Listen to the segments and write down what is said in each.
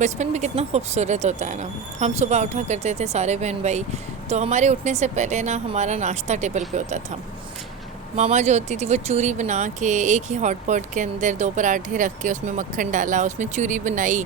بچپن بھی کتنا خوبصورت ہوتا ہے نا. ہم صبح اٹھا کرتے تھے سارے بہن بھائی، تو ہمارے اٹھنے سے پہلے نا ہمارا ناشتہ ٹیبل پہ ہوتا تھا. ماما جو ہوتی تھی وہ چوری بنا کے ایک ہی ہاٹ پاٹ کے اندر 2 پراٹھے رکھ کے اس میں مکھن ڈالا، اس میں چوری بنائی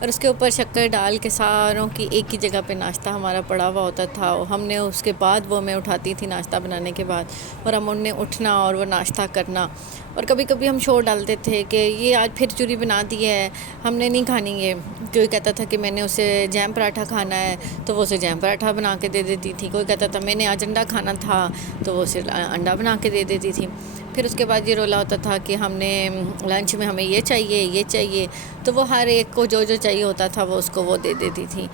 اور اس کے اوپر شکر ڈال کے ساروں کی ایک ہی جگہ پہ ناشتہ ہمارا پڑا ہوا ہوتا تھا. اور ہم نے اس کے بعد وہ میں اٹھاتی تھی ناشتہ بنانے کے بعد، اور ہم نے اٹھنا اور وہ ناشتہ کرنا. اور کبھی کبھی ہم شور ڈالتے تھے کہ یہ آج پھر چوری بنا دی ہے، ہم نے نہیں کھانی ہے. کوئی کہتا تھا کہ میں نے اسے جیم پراٹھا کھانا ہے تو وہ اسے جیم پراٹھا بنا کے دے دیتی تھی. کوئی کہتا تھا میں نے آج انڈا کھانا تھا تو وہ اسے انڈا بنا کے دے دیتی تھی. پھر اس کے بعد یہ رولا ہوتا تھا کہ ہم نے لنچ میں ہمیں یہ چاہیے، تو وہ ہر ایک کو جو چاہیے ہوتا تھا وہ اس کو وہ دے دیتی تھی.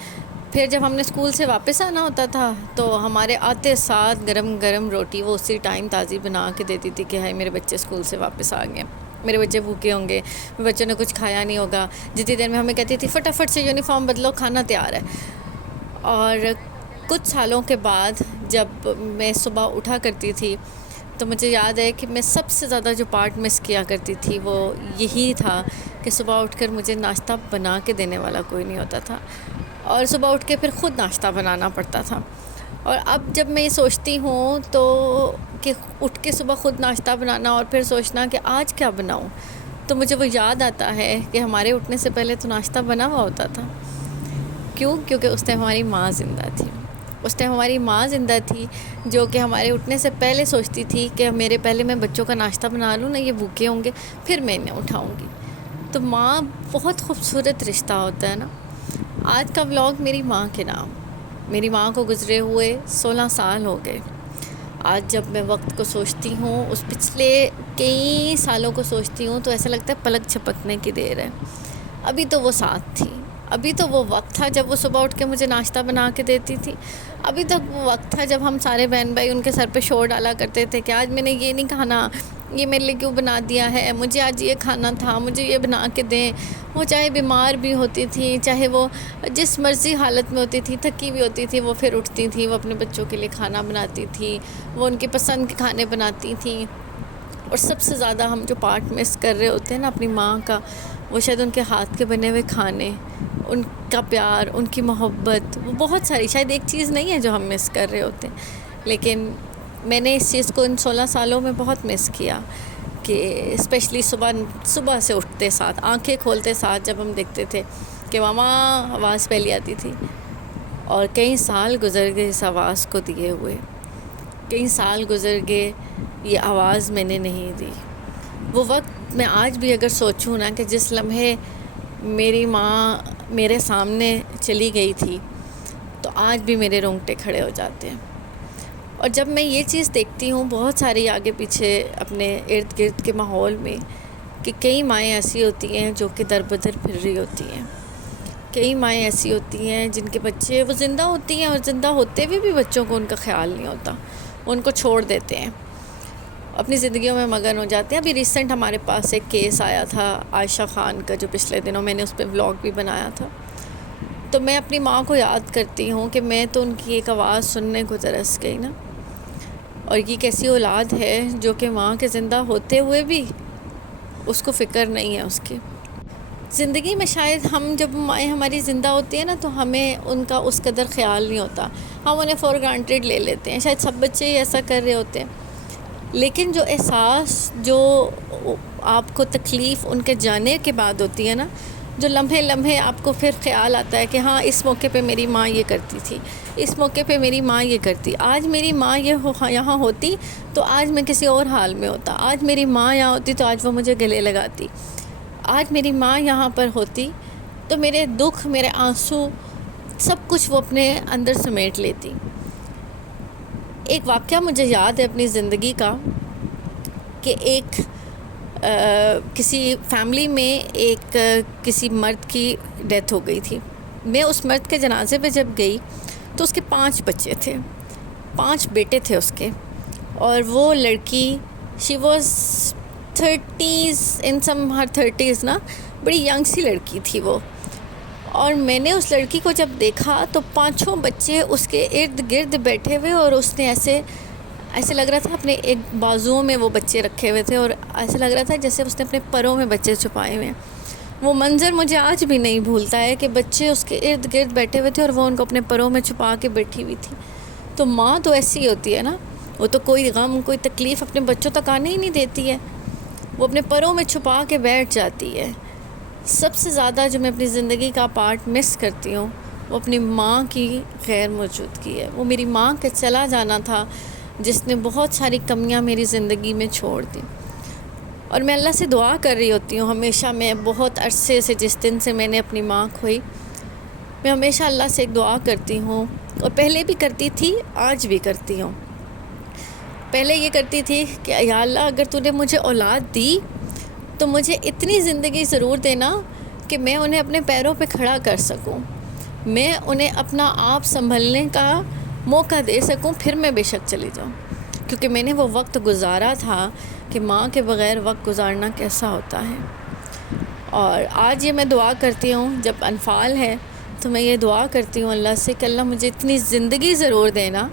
پھر جب ہم نے اسکول سے واپس آنا ہوتا تھا تو ہمارے آتے ساتھ گرم گرم روٹی وہ اسی ٹائم تازی بنا کے دیتی تھی کہ ہائی میرے بچے اسکول سے واپس آ گئے، میرے بچے بھوکے ہوں گے، میرے بچوں نے کچھ کھایا نہیں ہوگا. جتنی دیر میں ہمیں کہتی تھی فٹافٹ سے یونیفارم بدلو، کھانا تیار ہے. اور کچھ سالوں کے بعد جب میں صبح اٹھا کرتی تھی تو مجھے یاد ہے کہ میں سب سے زیادہ جو پارٹ مس کیا کرتی تھی وہ یہی تھا کہ صبح اٹھ کر مجھے ناشتہ بنا کے دینے والا کوئی نہیں ہوتا تھا، اور صبح اٹھ کے پھر خود ناشتہ بنانا پڑتا تھا. اور اب جب میں یہ سوچتی ہوں تو کہ اٹھ کے صبح خود ناشتہ بنانا اور پھر سوچنا کہ آج کیا بناؤں، تو مجھے وہ یاد آتا ہے کہ ہمارے اٹھنے سے پہلے تو ناشتہ بنا ہوا ہوتا تھا. کیونکہ اس ٹائم ہماری ماں زندہ تھی. اس ٹائم ہماری ماں زندہ تھی جو کہ ہمارے اٹھنے سے پہلے سوچتی تھی کہ میرے پہلے میں بچوں کا ناشتہ بنا لوں نا، یہ بھوکے ہوں گے پھر میں انہیں اٹھاؤں گی. تو ماں بہت خوبصورت رشتہ ہوتا ہے نا. آج کا ولاگ میری ماں کے نام. میری ماں کو گزرے ہوئے 16 سال ہو گئے. آج جب میں وقت کو سوچتی ہوں، اس پچھلے کئی سالوں کو سوچتی ہوں تو ایسا لگتا ہے پلک جھپکنے کی دیر ہے. ابھی تو وہ ساتھ تھی، ابھی تو وہ وقت تھا جب وہ صبح اٹھ کے مجھے ناشتہ بنا کے دیتی تھی. ابھی تک وہ وقت تھا جب ہم سارے بہن بھائی ان کے سر پہ شور ڈالا کرتے تھے کہ آج میں نے یہ نہیں کھانا، یہ میرے لیے کیوں بنا دیا ہے، مجھے آج یہ کھانا تھا، مجھے یہ بنا کے دیں. وہ چاہے بیمار بھی ہوتی تھی، چاہے وہ جس مرضی حالت میں ہوتی تھی، تھکی بھی ہوتی تھی، وہ پھر اٹھتی تھی، وہ اپنے بچوں کے لیے کھانا بناتی تھی، وہ ان کی پسند کے کھانے بناتی تھیں. اور سب سے زیادہ ہم جو پارٹ مس کر رہے ہوتے ہیں نا اپنی ماں کا، وہ شاید ان کے ہاتھ کے بنے ہوئے کھانے، ان کا پیار، ان کی محبت. وہ بہت ساری، شاید ایک چیز نہیں ہے جو ہم مس کر رہے ہوتے ہیں، لیکن میں نے اس چیز کو ان 16 سالوں میں بہت مس کیا کہ اسپیشلی صبح سے اٹھتے ساتھ، آنکھیں کھولتے ساتھ جب ہم دیکھتے تھے کہ ماما آواز پہلی آتی تھی. اور کئی سال گزر گئے اس آواز کو دیے ہوئے، کئی سال گزر گئے یہ آواز میں نے نہیں دی. وہ وقت میں آج بھی اگر سوچوں نا کہ جس لمحے میری ماں میرے سامنے چلی گئی تھی تو آج بھی میرے رونگٹے کھڑے ہو جاتے ہیں. اور جب میں یہ چیز دیکھتی ہوں بہت ساری آگے پیچھے اپنے ارد گرد کے ماحول میں کہ کئی مائیں ایسی ہوتی ہیں جو کہ در بدر پھر رہی ہوتی ہیں، کئی مائیں ایسی ہوتی ہیں جن کے بچے وہ زندہ ہوتی ہیں اور زندہ ہوتے ہوئے بھی بچوں کو ان کا خیال نہیں ہوتا، ان کو چھوڑ دیتے ہیں، اپنی زندگیوں میں مگن ہو جاتے ہیں. ابھی ریسنٹ ہمارے پاس ایک کیس آیا تھا عائشہ خان کا، جو پچھلے دنوں میں نے اس پہ ولاگ بھی بنایا تھا. تو میں اپنی ماں کو یاد کرتی ہوں کہ میں تو ان کی ایک آواز سننے کو ترس گئی نا. اور یہ کیسی اولاد ہے جو کہ ماں کے زندہ ہوتے ہوئے بھی اس کو فکر نہیں ہے اس کی زندگی میں. شاید ہم جب مائیں ہماری زندہ ہوتی ہیں نا تو ہمیں ان کا اس قدر خیال نہیں ہوتا، ہم انہیں فور گرانٹیڈ لے لیتے ہیں. شاید سب بچے ہی ایسا کر رہے ہوتے ہیں، لیکن جو احساس جو آپ کو تکلیف ان کے جانے کے بعد ہوتی ہے نا، جو لمحے لمحے آپ کو پھر خیال آتا ہے کہ ہاں اس موقع پہ میری ماں یہ کرتی تھی، اس موقع پہ میری ماں یہ کرتی، آج میری ماں یہاں ہوتی تو آج میں کسی اور حال میں ہوتا، آج میری ماں یہاں ہوتی تو آج وہ مجھے گلے لگاتی، آج میری ماں یہاں پر ہوتی تو میرے دکھ، میرے آنسو، سب کچھ وہ اپنے اندر سمیٹ لیتی. ایک واقعہ مجھے یاد ہے اپنی زندگی کا کہ ایک کسی فیملی میں ایک کسی مرد کی ڈیتھ ہو گئی تھی. میں اس مرد کے جنازے پہ جب گئی تو اس کے 5 بچے تھے، 5 بیٹے تھے اس کے. اور وہ لڑکی she was 30s in some Hare 30s نا، بڑی ینگ سی لڑکی تھی وہ. اور میں نے اس لڑکی کو جب دیکھا تو 5 بچے اس کے ارد گرد بیٹھے ہوئے، اور اس نے ایسے لگ رہا تھا اپنے ایک بازوؤں میں وہ بچے رکھے ہوئے تھے، اور ایسے لگ رہا تھا جیسے اس نے اپنے پروں میں بچے چھپائے ہوئے ہیں. وہ منظر مجھے آج بھی نہیں بھولتا ہے کہ بچے اس کے ارد گرد بیٹھے ہوئے تھے اور وہ ان کو اپنے پروں میں چھپا کے بیٹھی ہوئی تھی. تو ماں تو ایسی ہی ہوتی ہے نا, وہ تو کوئی غم کوئی تکلیف اپنے بچوں تک آنے ہی نہیں دیتی ہے, وہ اپنے پروں میں چھپا کے بیٹھ جاتی ہے. سب سے زیادہ جو میں اپنی زندگی کا پارٹ مس کرتی ہوں وہ اپنی ماں کی غیر موجودگی ہے. وہ میری ماں کا چلا جانا تھا جس نے بہت ساری کمیاں میری زندگی میں چھوڑ دی, اور میں اللہ سے دعا کر رہی ہوتی ہوں ہمیشہ. میں بہت عرصے سے, جس دن سے میں نے اپنی ماں کھوئی, میں ہمیشہ اللہ سے ایک دعا کرتی ہوں, اور پہلے بھی کرتی تھی, آج بھی کرتی ہوں. پہلے یہ کرتی تھی کہ یا اللہ اگر تو نے مجھے اولاد دی تو مجھے اتنی زندگی ضرور دینا کہ میں انہیں اپنے پیروں پہ کھڑا کر سکوں, میں انہیں اپنا آپ سنبھلنے کا موقع دے سکوں, پھر میں بے شک چلی جاؤں. کیونکہ میں نے وہ وقت گزارا تھا کہ ماں کے بغیر وقت گزارنا کیسا ہوتا ہے. اور آج یہ میں دعا کرتی ہوں, جب انفال ہے تو میں یہ دعا کرتی ہوں اللہ سے کہ اللہ مجھے اتنی زندگی ضرور دینا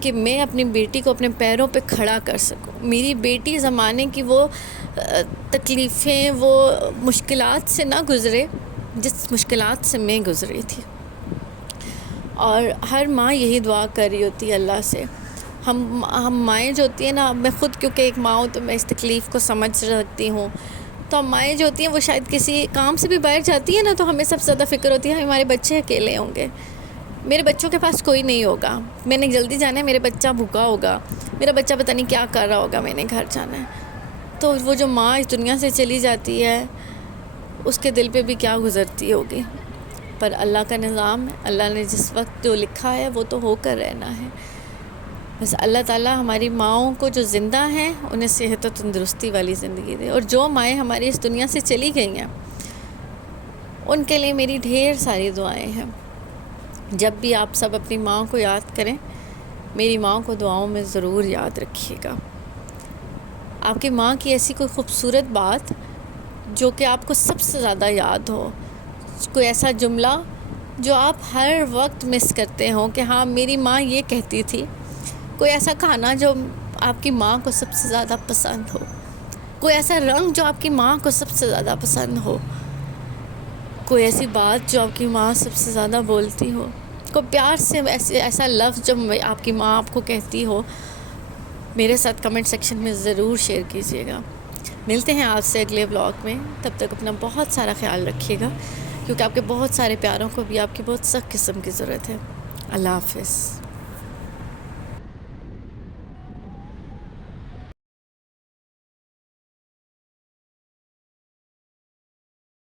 کہ میں اپنی بیٹی کو اپنے پیروں پہ کھڑا کر سکوں. میری بیٹی زمانے کی وہ تکلیفیں, وہ مشکلات سے نہ گزرے جس مشکلات سے میں گزری تھی. اور ہر ماں یہی دعا کر رہی ہوتی ہے اللہ سے. ہم مائیں جو ہوتی ہیں نا, میں خود کیونکہ ایک ماں ہوں تو میں اس تکلیف کو سمجھ سکتی ہوں. تو ہم مائیں جو ہوتی ہیں وہ شاید کسی کام سے بھی باہر جاتی ہیں نا, تو ہمیں سب سے زیادہ فکر ہوتی ہے ہمارے بچے اکیلے ہوں گے, میرے بچوں کے پاس کوئی نہیں ہوگا, میں نے جلدی جانا ہے, میرے بچہ بھوکا ہوگا, میرا بچہ پتہ نہیں کیا کر رہا ہوگا, میں نے گھر جانا ہے. تو وہ جو ماں اس دنیا سے چلی جاتی ہے اس کے دل پہ بھی کیا گزرتی ہوگی. پر اللہ کا نظام ہے, اللہ نے جس وقت جو لکھا ہے وہ تو ہو کر رہنا ہے. بس اللہ تعالیٰ ہماری ماؤں کو جو زندہ ہیں انہیں صحت و تندرستی والی زندگی دے, اور جو مائیں ہماری اس دنیا سے چلی گئی ہیں ان کے لیے میری ڈھیر ساری دعائیں ہیں. جب بھی آپ سب اپنی ماں کو یاد کریں, میری ماں کو دعاؤں میں ضرور یاد رکھیے گا. آپ کی ماں کی ایسی کوئی خوبصورت بات جو کہ آپ کو سب سے زیادہ یاد ہو, کوئی ایسا جملہ جو آپ ہر وقت مس کرتے ہوں کہ ہاں میری ماں یہ کہتی تھی, کوئی ایسا کھانا جو آپ کی ماں کو سب سے زیادہ پسند ہو, کوئی ایسا رنگ جو آپ کی ماں کو سب سے زیادہ پسند ہو, کوئی ایسی بات جو آپ کی ماں سب سے زیادہ بولتی ہو, کوئی پیار سے ایسا لفظ جو آپ کی ماں آپ کو کہتی ہو, میرے ساتھ کمنٹ سیکشن میں ضرور شیئر کیجیے گا. ملتے ہیں آپ سے اگلے بلاگ میں, تب تک اپنا بہت سارا خیال رکھیے گا, کیونکہ آپ کے بہت سارے پیاروں کو بھی آپ کی بہت سخت قسم کی ضرورت ہے. اللہ حافظ.